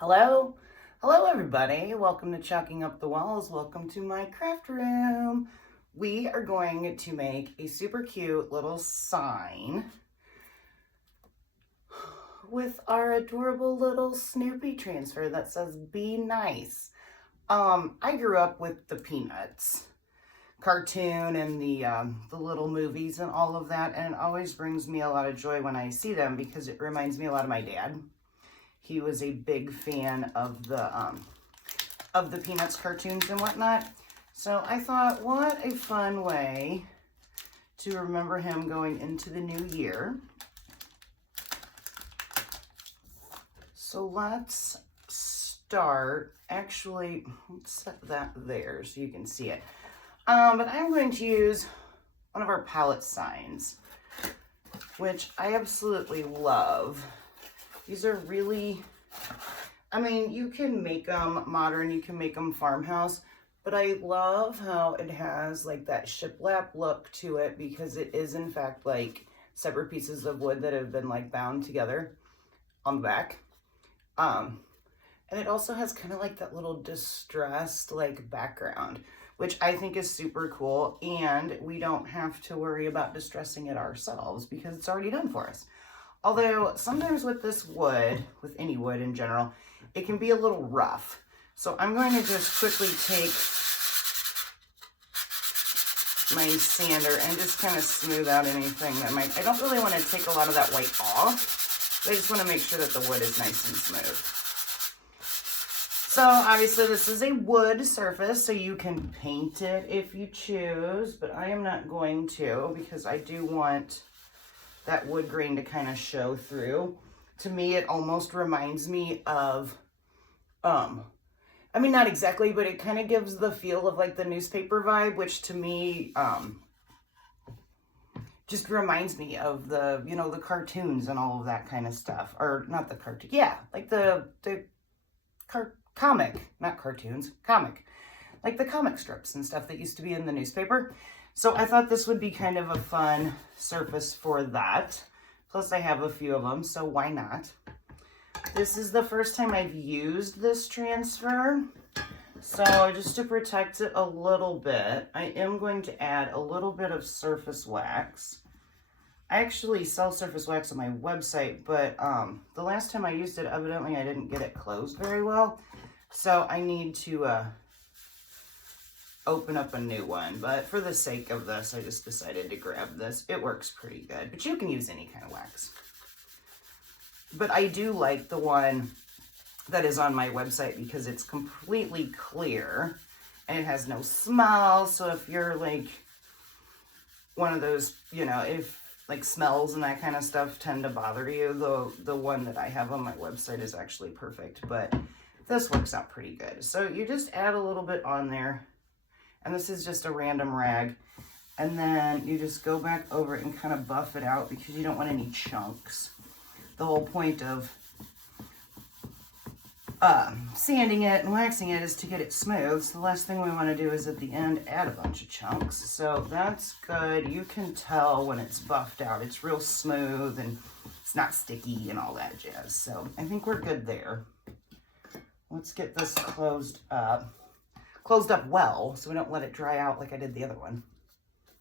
Hello, hello everybody. Welcome to Chalking Up the Walls. Welcome to my craft room. We are going to make a super cute little sign with our adorable little Snoopy transfer that says "Be nice." I grew up with the Peanuts cartoon and the little movies and all of that, and it always brings me a lot of joy when I see them because it reminds me a lot of my dad. He was a big fan of the Peanuts cartoons and whatnot. So I thought, what a fun way to remember him going into the new year. So let's start. Actually, let's set that there so you can see it. But I'm going to use one of our palette signs, which I absolutely love. These are really, I mean, you can make them modern, you can make them farmhouse, but I love how it has like that shiplap look to it because it is in fact like separate pieces of wood that have been like bound together on the back. And it also has kind of like that little distressed like background, which I think is super cool. And we don't have to worry about distressing it ourselves because it's already done for us. Although sometimes with this wood, with any wood in general, it can be a little rough. So I'm going to just quickly take my sander and just kind of smooth out anything that might, I don't really want to take a lot of that white off. I just want to make sure that the wood is nice and smooth. So obviously this is a wood surface, so you can paint it if you choose, but I am not going to because I do want that wood grain to kind of show through. To me, it almost reminds me of, I mean, not exactly, but it kind of gives the feel of like the newspaper vibe, which to me, just reminds me of the, you know, the cartoons and all of that kind of stuff. Or not the cartoon, yeah, like the comic, not cartoons, comic. Like the comic strips and stuff that used to be in the newspaper. So I thought this would be kind of a fun surface for that. Plus I have a few of them, so why not? This is the first time I've used this transfer. So just to protect it a little bit, I am going to add a little bit of surface wax. I actually sell surface wax on my website, but the last time I used it, evidently I didn't get it closed very well. So I need to open up a new one, but for the sake of this, I just decided to grab this. It works pretty good, but you can use any kind of wax. But I do like the one that is on my website because it's completely clear and it has no smell. So if you're like one of those, you know, if like smells and that kind of stuff tend to bother you, the one that I have on my website is actually perfect, but this works out pretty good. So you just add a little bit on there. And this is just a random rag. And then you just go back over it and kind of buff it out because you don't want any chunks. The whole point of sanding it and waxing it is to get it smooth. So the last thing we want to do is at the end add a bunch of chunks. So that's good. You can tell when it's buffed out. It's real smooth and it's not sticky and all that jazz. So I think we're good there. Let's get this closed up well, so we don't let it dry out like I did the other one.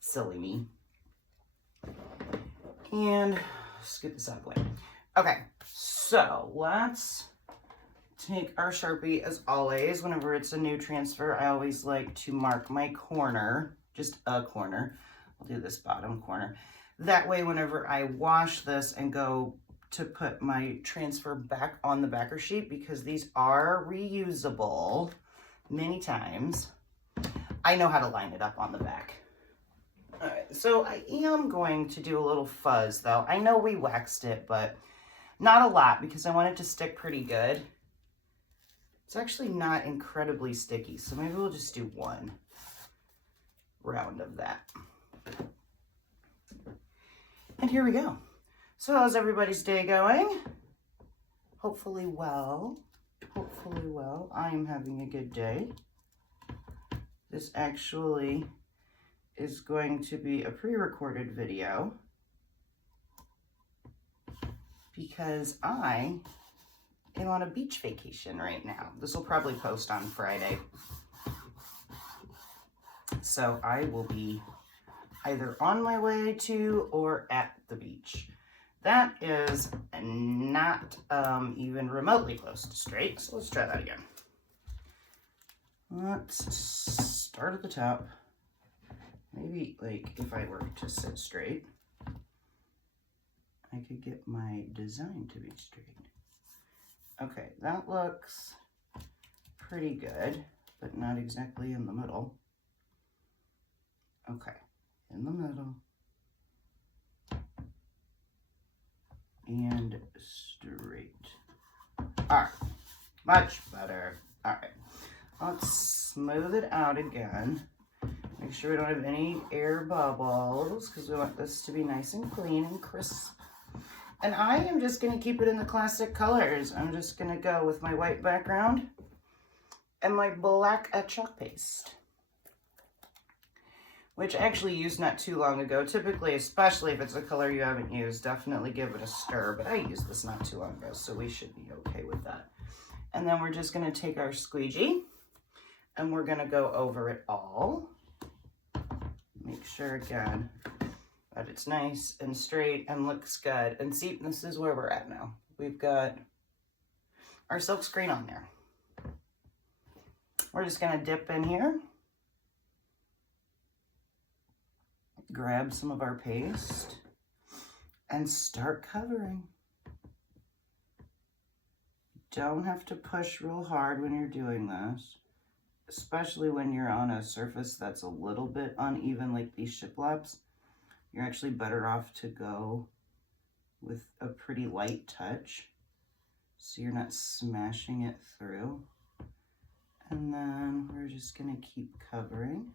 Silly me. And scoop this out of the way. Okay, so let's take our Sharpie. As always, whenever it's a new transfer, I always like to mark my corner, just a corner. I'll do this bottom corner. That way, whenever I wash this and go to put my transfer back on the backer sheet, because these are reusable many times, I know how to line it up on the back. All right, so I am going to do a little fuzz though. I know we waxed it, but not a lot because I want it to stick pretty good. It's actually not incredibly sticky, so maybe we'll just do one round of that. And here we go. So how's everybody's day going? Hopefully well. Hopefully well. I'm having a good day. This actually is going to be a pre-recorded video because I am on a beach vacation right now. This will probably post on Friday. So I will be either on my way to or at the beach. That is not even remotely close to straight, so let's try that again. Let's start at the top. Maybe like if I were to sit straight, I could get my design to be straight. Okay, that looks pretty good, but not exactly in the middle. Okay, in the middle. And straight. All right, much better. All right, let's smooth it out again. Make sure we don't have any air bubbles because we want this to be nice and clean and crisp. And I am just gonna keep it in the classic colors. I'm just gonna go with my white background and my black chalk paste, which I actually used not too long ago. Typically, especially if it's a color you haven't used, definitely give it a stir, but I used this not too long ago, so we should be okay with that. And then we're just gonna take our squeegee and we're gonna go over it all. Make sure again that it's nice and straight and looks good. And see, this is where we're at now. We've got our silk screen on there. We're just gonna dip in here, grab some of our paste, and start covering. Don't have to push real hard when you're doing this, especially when you're on a surface that's a little bit uneven like these shiplaps. You're actually better off to go with a pretty light touch so you're not smashing it through. And then we're just gonna keep covering.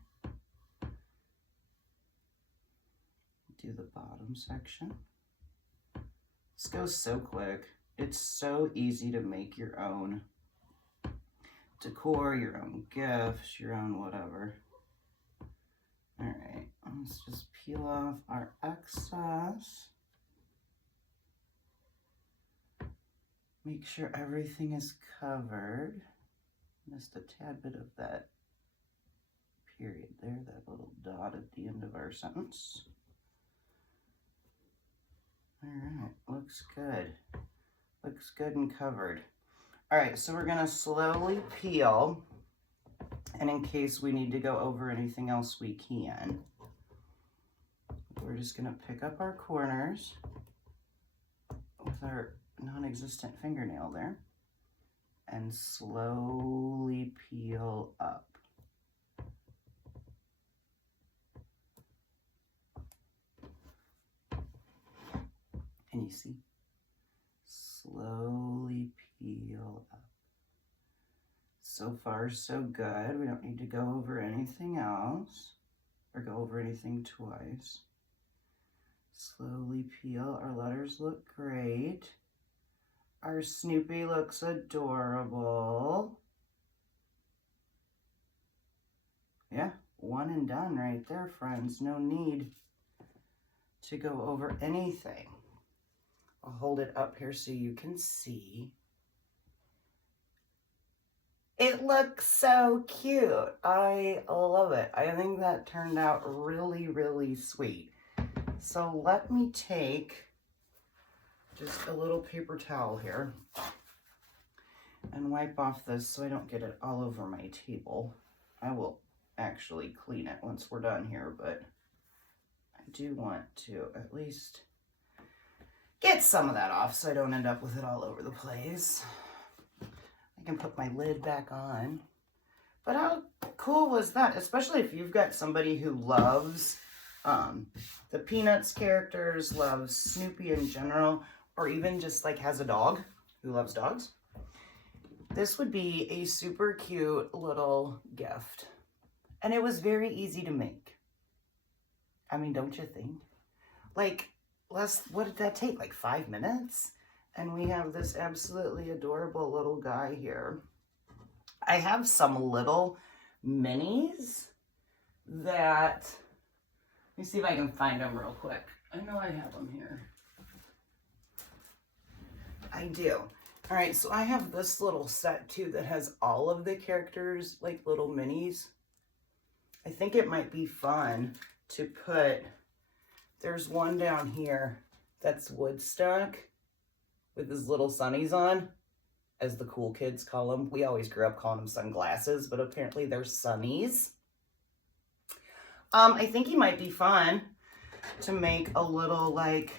Do the bottom section. This goes so quick. It's so easy to make your own decor, your own gifts, your own whatever. All right, let's just peel off our excess. Make sure everything is covered. Just a tad bit of that period there, that little dot at the end of our sentence. All right, looks good. Looks good and covered. All right, so we're gonna slowly peel, and in case we need to go over anything else, we can. We're just gonna pick up our corners with our non-existent fingernail there and slowly peel up. Can you see? Slowly peel up. So far, so good. We don't need to go over anything else or go over anything twice. Slowly peel. Our letters look great. Our Snoopy looks adorable. Yeah, one and done right there, friends. No need to go over anything. I'll hold it up here so you can see. It looks so cute. I love it. I think that turned out really, really sweet. So let me take just a little paper towel here and wipe off this so I don't get it all over my table. I will actually clean it once we're done here, but I do want to at least get some of that off so I don't end up with it all over the place. I can put my lid back on. But how cool was that? Especially if you've got somebody who loves the Peanuts characters, loves Snoopy in general, or even just like has a dog who loves dogs. This would be a super cute little gift. And it was very easy to make. I mean, don't you think? Like, what did that take? Like 5 minutes? And we have this absolutely adorable little guy here. I have some little minis that, let me see if I can find them real quick. I know I have them here. I do. All right, so I have this little set too that has all of the characters, like little minis. I think it might be fun to put, there's one down here that's Woodstock with his little sunnies on, as the cool kids call them. We always grew up calling them sunglasses, but apparently they're sunnies. I think he might be fun to make a little like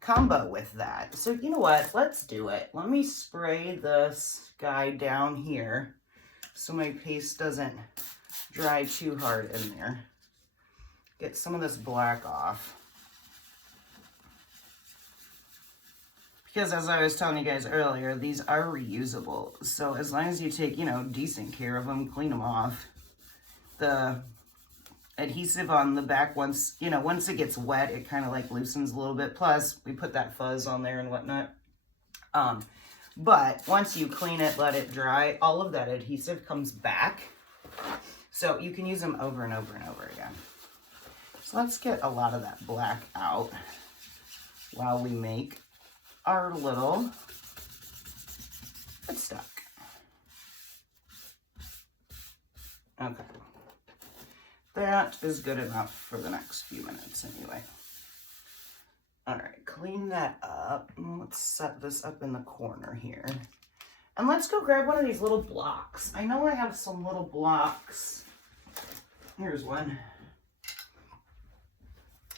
combo with that. So you know what? Let's do it. Let me spray this guy down here so my paste doesn't dry too hard in there. Get some of this black off. Because as I was telling you guys earlier, these are reusable. So as long as you take, you know, decent care of them, clean them off. The adhesive on the back, once it gets wet, it kind of like loosens a little bit. Plus, we put that fuzz on there and whatnot. But once you clean it, let it dry, all of that adhesive comes back. So you can use them over and over and over again. So let's get a lot of that black out while we make our little Woodstock. Okay. That is good enough for the next few minutes anyway. All right, clean that up. Let's set this up in the corner here. And let's go grab one of these little blocks. I know I have some little blocks. Here's one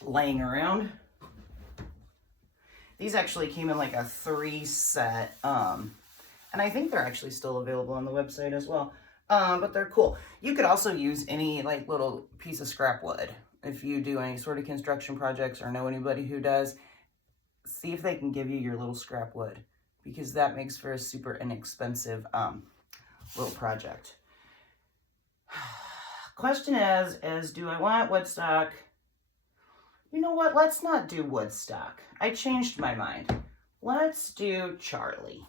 laying around. These actually came in like a 3 set. And I think they're actually still available on the website as well. But they're cool. You could also use any like little piece of scrap wood. If you do any sort of construction projects or know anybody who does, see if they can give you your little scrap wood, because that makes for a super inexpensive little project. Question is do I want Woodstock? You know what? Let's not do Woodstock. I changed my mind. Let's do Charlie.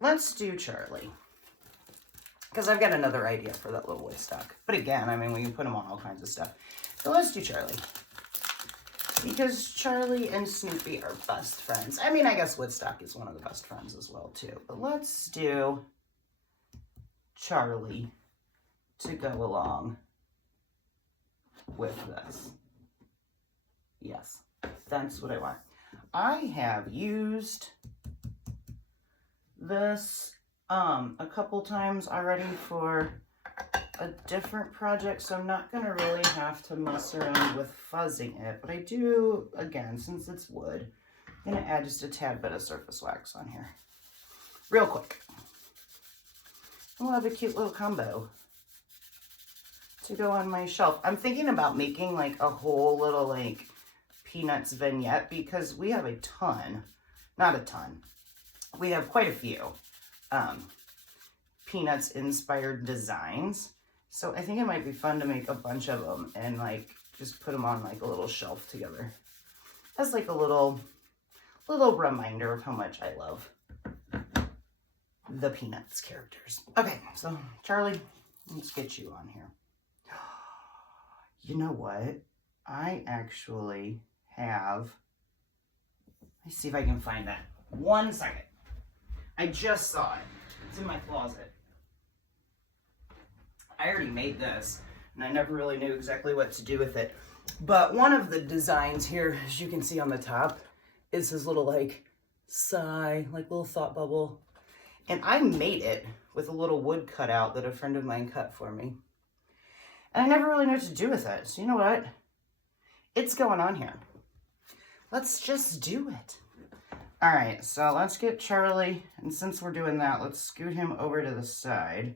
Let's do Charlie. Because I've got another idea for that little Woodstock. But again, I mean, we can put them on all kinds of stuff. So let's do Charlie. Because Charlie and Snoopy are best friends. I mean, I guess Woodstock is one of the best friends as well, too. But let's do Charlie to go along with this. Yes, that's what I want. I have used this a couple times already for a different project, so I'm not going to really have to mess around with fuzzing it, but I do, again, since it's wood, I'm going to add just a tad bit of surface wax on here real quick. And we'll have a cute little combo to go on my shelf. I'm thinking about making like a whole little like Peanuts vignette, because we have a ton, not a ton, we have quite a few Peanuts inspired designs. So I think it might be fun to make a bunch of them and like just put them on like a little shelf together as like a little reminder of how much I love the Peanuts characters. Okay, so Charlie, let's get you on here. You know what? I actually have, let me see if I can find that. 1 second. I just saw it. It's in my closet. I already made this, and I never really knew exactly what to do with it. But one of the designs here, as you can see on the top, is his little like sigh, like little thought bubble. And I made it with a little wood cutout that a friend of mine cut for me. And I never really knew what to do with it. So you know what? It's going on here. Let's just do it. All right, so let's get Charlie. And since we're doing that, let's scoot him over to the side.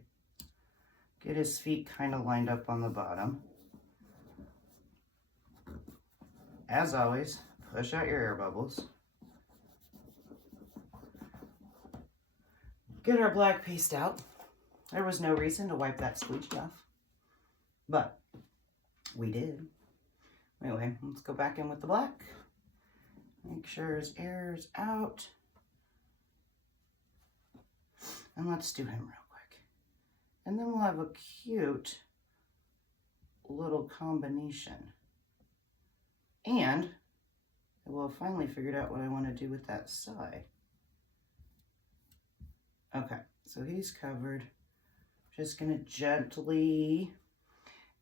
Get his feet kind of lined up on the bottom. As always, push out your air bubbles. Get our black paste out. There was no reason to wipe that squeegee off, but we did. Anyway, let's go back in with the black. Make sure his air is out. And let's do him real quick. And then we'll have a cute little combination. And Well, I finally figured out what I want to do with that side. Okay, so he's covered. Just gonna gently,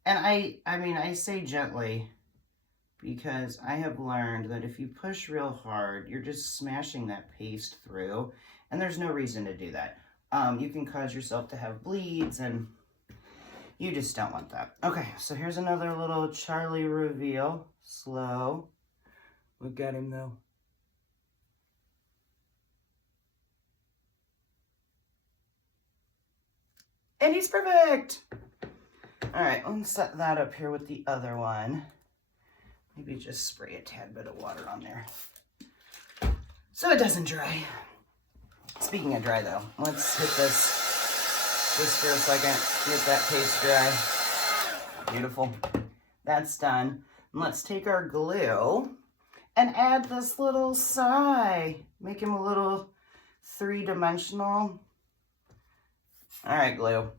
and I mean, I say gently because I have learned that if you push real hard, you're just smashing that paste through, and there's no reason to do that. You can cause yourself to have bleeds, and you just don't want that. Okay, so here's another little Charlie reveal. Slow. Look at him though. And he's perfect. All right, let's set that up here with the other one. Maybe just spray a tad bit of water on there so it doesn't dry. Speaking of dry though, let's hit this just for a second. Get that paste dry. Beautiful. That's done. And let's take our glue and add this little sigh. Make him a little three-dimensional. All right, glue.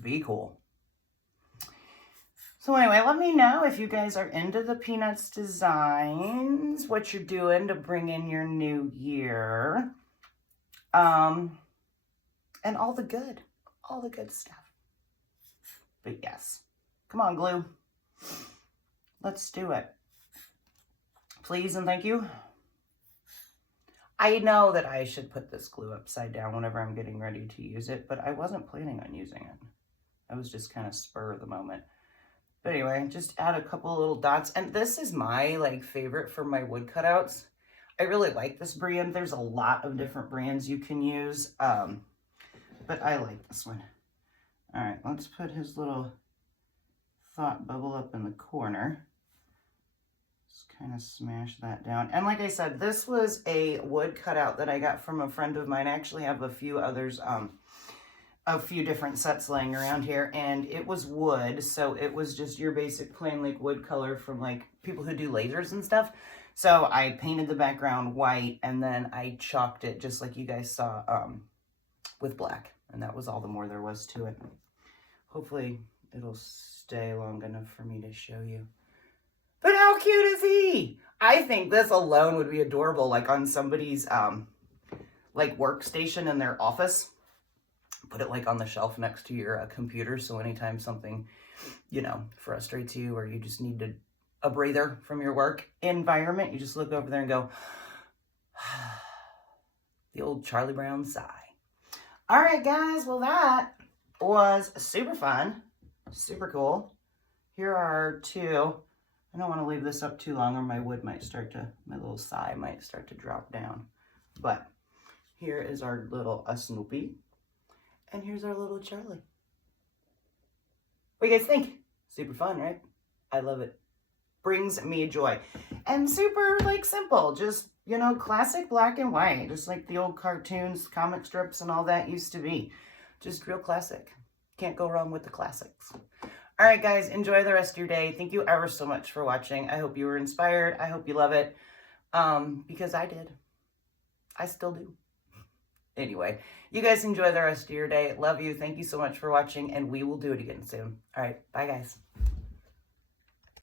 Be cool. So anyway, let me know if you guys are into the Peanuts designs, what you're doing to bring in your new year. And all the good stuff. But yes, come on, glue. Let's do it. Please and thank you. I know that I should put this glue upside down whenever I'm getting ready to use it, but I wasn't planning on using it. I was just kind of spur of the moment. But anyway, just add a couple little dots. And this is my favorite for my wood cutouts. I really like this brand. There's a lot of different brands you can use, but I like this one. All right, let's put his little thought bubble up in the corner. Just kind of smash that down. And like I said, this was a wood cutout that I got from a friend of mine. I actually have a few others, a few different sets laying around here, and it was wood, so it was just your basic plain wood color from people who do lasers and stuff. So I painted the background white, and then I chalked it just like you guys saw with black, and that was all the more there was to it. Hopefully it'll stay long enough for me to show you. But how cute is he? I think this alone would be adorable, on somebody's workstation in their office. Put it on the shelf next to your computer, so anytime something, frustrates you or you just need a breather from your work environment, you just look over there and go, the old Charlie Brown sigh. All right, guys, well, that was super fun, super cool. Here are two. I don't want to leave this up too long or my wood might my little sigh might start to drop down. But here is our little Snoopy. And here's our little Charlie. What do you guys think? Super fun, right? I love it. Brings me joy. And super, simple. Just, classic black and white. Just like the old cartoons, comic strips, and all that used to be. Just real classic. Can't go wrong with the classics. All right, guys. Enjoy the rest of your day. Thank you ever so much for watching. I hope you were inspired. I hope you love it. Because I did. I still do. Anyway, you guys enjoy the rest of your day. Love you. Thank you so much for watching, and we will do it again soon. All right. Bye, guys.